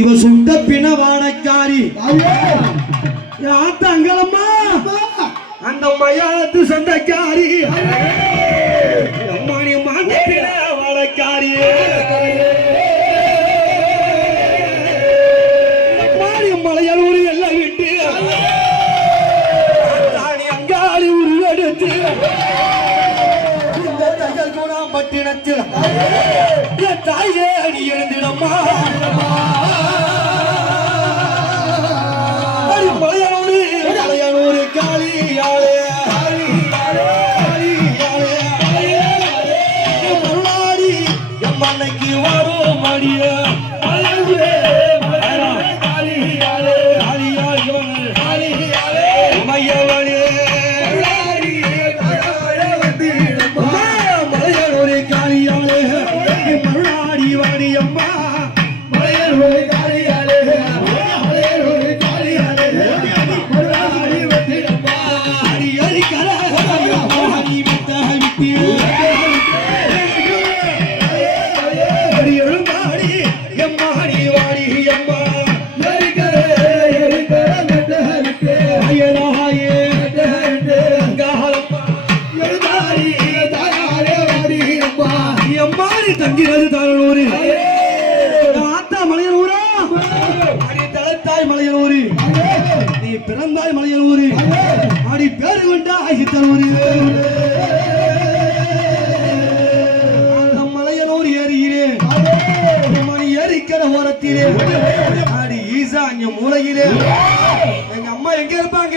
இவ சுட்ட பிணவாடக்காரி யாத்த அங்கலம்மா அந்த மயானத்து சொந்தக்காரி. அம்மானி பிணவாடக்காரி அம்மானி மலையலூர் எல்லாம் விட்டு. அங்காளி உருவெடுத்து இந்த தையல் குணம் பட்டினத்தில். தாயே அடி எழுந்திடம்மா மலையானூரு நீ பிறந்தாய் மலையனூரு. அடி பேரு கொண்டாய் சித்தனூரு அந்த மலையனூர் ஏரியிலே மணி ஏரிக்கிற ஓரத்திலே. அடி ஈசான்ய மூலையிலே. எங்க அம்மா எங்க இருப்பாங்க?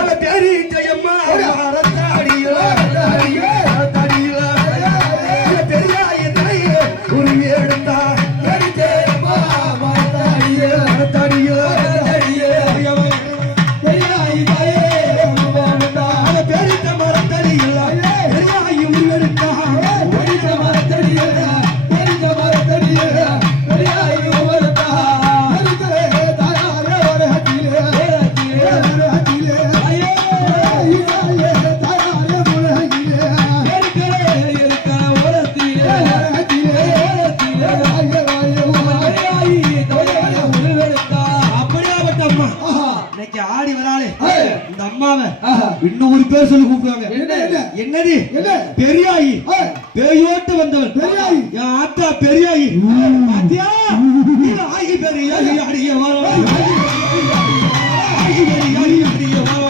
அந்த பேரு ஜெயம்மா என்னது பெரியாயி. பேயோட்டு வந்தவன். பெரியாயி. என் ஆத்தா பெரியாயி. பாத்தியா? நீ ஆகி பெரியாயி அடிய வர ஆகி பெரியாயி அடிய வர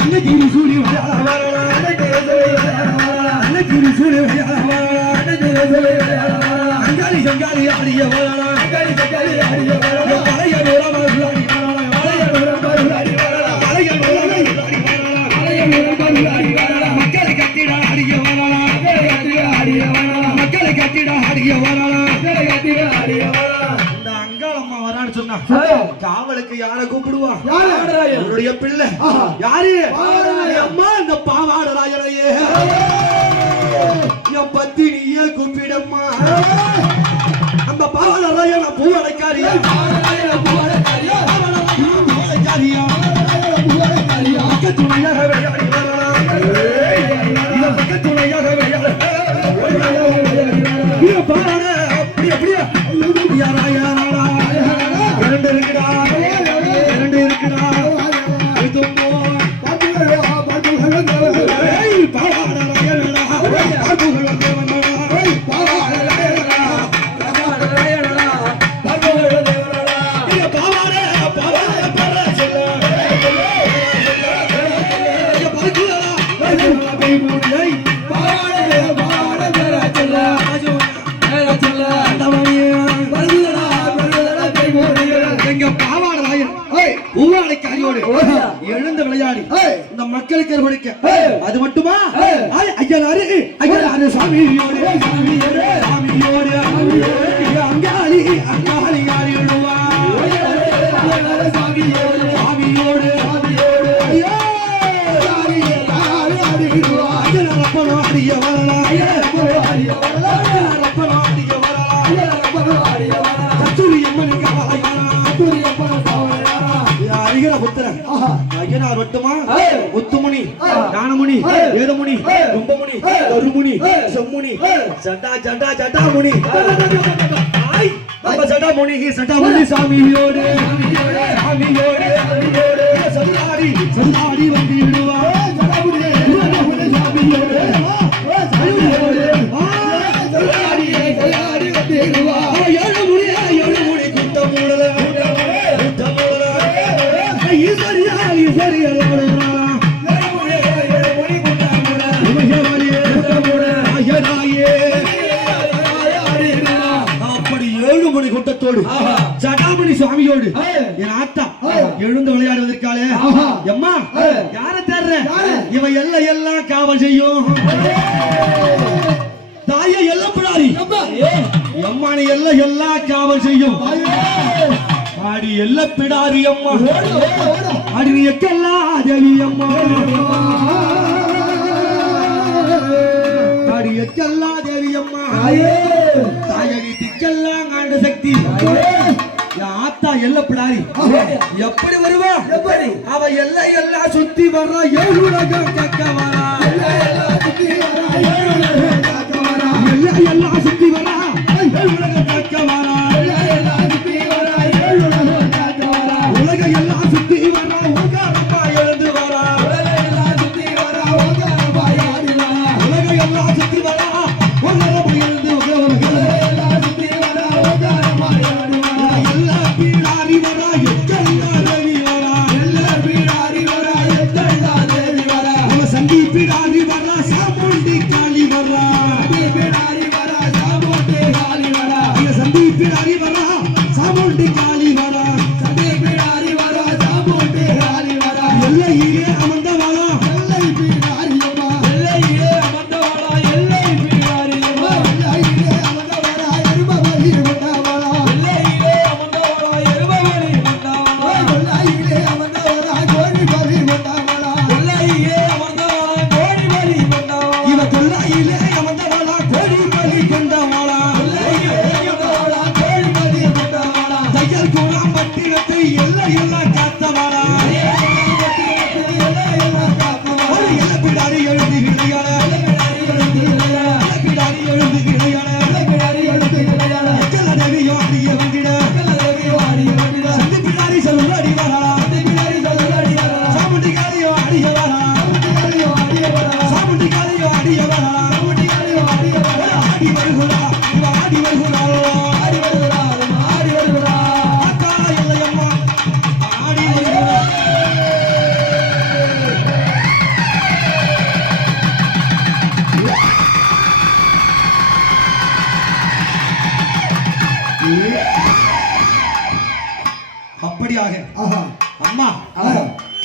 அன்னைக்கு நீ சூடி அன்னைக்கு நீ சூடி அங்காளி சங்காளி அடிய வர இந்த அங்காளம்மா வரான்னு சொன்னா காவலுக்கு யார கூப்பிடுவா? உன்னுடைய பிள்ளை. யாரு? அம்மா இந்த பாவாடராயனையே. என் பத்தி நீயே கூப்பிடம்மா. அந்த பாவாடராயன பூவடைக்காரியா? பூவடைக்காரியா? பக்கத்துணையாக விளையாடி பூவாடைக்காரியோடு எழுந்து விளையாடி இந்த மக்களுக்கு அர்ப்பணிக்க. அது மட்டுமா? ஐயனாரு ஐயனாரு சாமியோடு சாமியோடு சாமியோடு அங்காளி அங்காளி. ஐயனார் வட்டுமா முத்துமுனி ஞானமுனி வேதமுனி கும்பமுனி கருமுனி செம்முனி ஜண்டா ஜண்டா ஜண்டா முனி நம்ம ஜண்டா சடமுனி சடமுனி சாமியோடு சாமியோடு சாமியோடு. சல்லாடி சல்லாடி வந்து விடுவார். சுவாமியோடு என் ஆத்தா எழுந்து விளையாடுவதற்காலே. எம்மா யார தேர்ற இவ எல்லாம் எல்லாம் காவல் செய்யும். தாயை எல்லாம் பிடாரி. எம்மானி எல்லாம் எல்லாம் காவல் செய்யும். ஆடி எல்ல பிடாரி அம்மா ஆடி நீ எக்கெல்லாம் தேவி அம்மா ஆடி எக்கெல்லாம் தேவி அம்மா தாயகி திக்கெல்லாம் ஆண்ட சக்தி. ஆத்தா எல்ல பிடாரி. எப்படி வருவா எப்படி? அவ எல்லாம் எல்லாம் சுத்தி வர்றா. உலகம் கேட்க வரா. சுத்தி வரா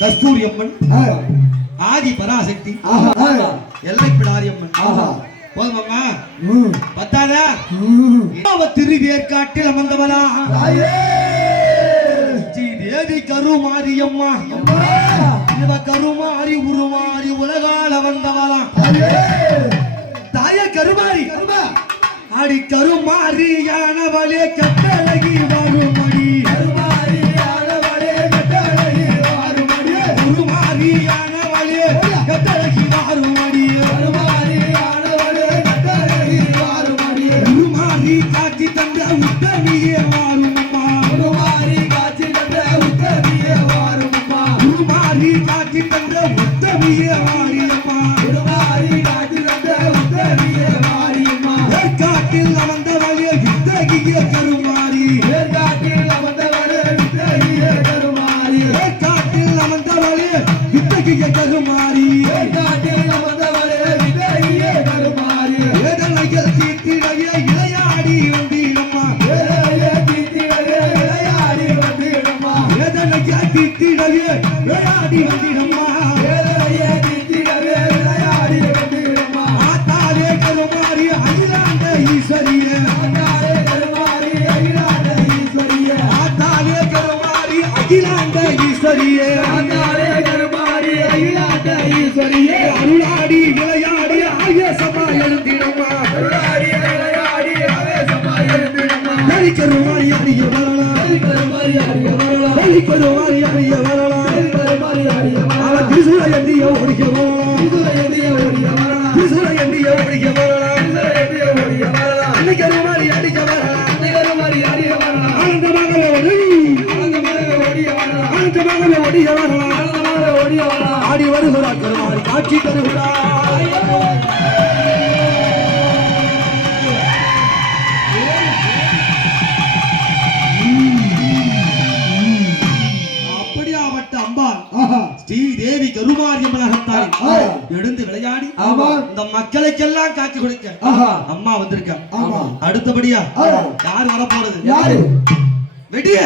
கஸ்தூரி அம்மன் ஆதி பராசக்தி எல்லை பிடாரி அம்மன் போதுமம்மா? பத்தாதா? திருவேற்காட்டில் அமர்ந்தவளா? தேவி கருமாரியம்மா. இவ கருமாரி உருமாறி உலகால வந்தவளா தாய கருமாரி. அடி கருமாரியானவளே கட்டழகி வருமடி கருமாரி அகிலாண்ட ஈஸ்வரியே. அருளாடி விளையாடி ஆயசமா எழுந்திரம்மா கருமாரி அறிய வரலாம். கருமாரி அறிய வரலாம். அவன் ஓடிக்க வரலாம் திரிசூல காட்சி தருகிறார் அப்படியாப்பட்ட அம்பாள் ஸ்ரீ தேவி கருமாரியம்மனாகத்தான். எழுந்து விளையாடி ஆமா. இந்த மக்களுக்கெல்லாம் காட்சி கொடுக்க. அம்மா வந்திருக்க ஆமா. அடுத்தபடியா. யார் வரப்போறது யாரு வெடிய